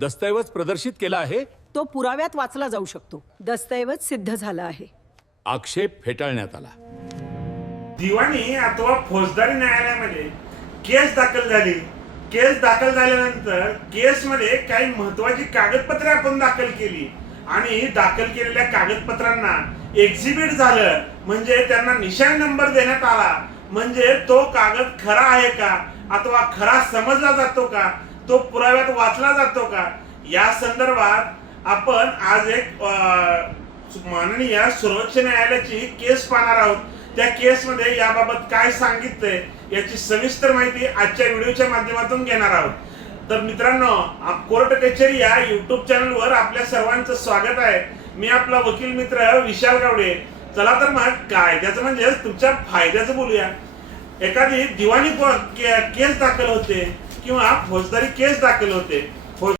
दस्तऐवज प्रदर्शित केला आहे. तो पुराव्यात वाचला जाऊ शकतो. दस्तऐवज सिद्ध झाला आहे. आक्षेप फेटाळण्यात आला. दिवाणी अथवा फौजदारी न्यायालयामध्ये केस दाखल झाली. केस दाखल झाल्यानंतर केसमध्ये काही महत्वाची कागदपत्रे आपण दाखल केली आणि दाखल केलेल्या कागदपत्रांना एक्झिबिट झालं, म्हणजे त्यांना निशाण नंबर देण्यात आला. म्हणजे तो कागद खरा आहे का अथवा खरा समजला जातो का, तो पुराव्यात वाचला जातो का, या संदर्भात आपण आज एक माननीय सर्वोच्च न्यायालयाची केस पाहणार आहोत. त्या केसमध्ये याबाबत काय सांगितलंय याची सविस्तर माहिती आजच्या व्हिडिओच्या माध्यमातून घेणार आहोत. तर मित्रांनो, कोर्ट कचेरी या युट्यूब चॅनलवर आपल्या सर्वांचं स्वागत आहे. मी आपला वकील मित्र विशाल गावडे. चला तर मग कायद्याचं म्हणजे तुमच्या फायद्याचं बोलूया. एखादी दिवाणी केस दाखल होते किंवा फौजदारी केस दाखल होते.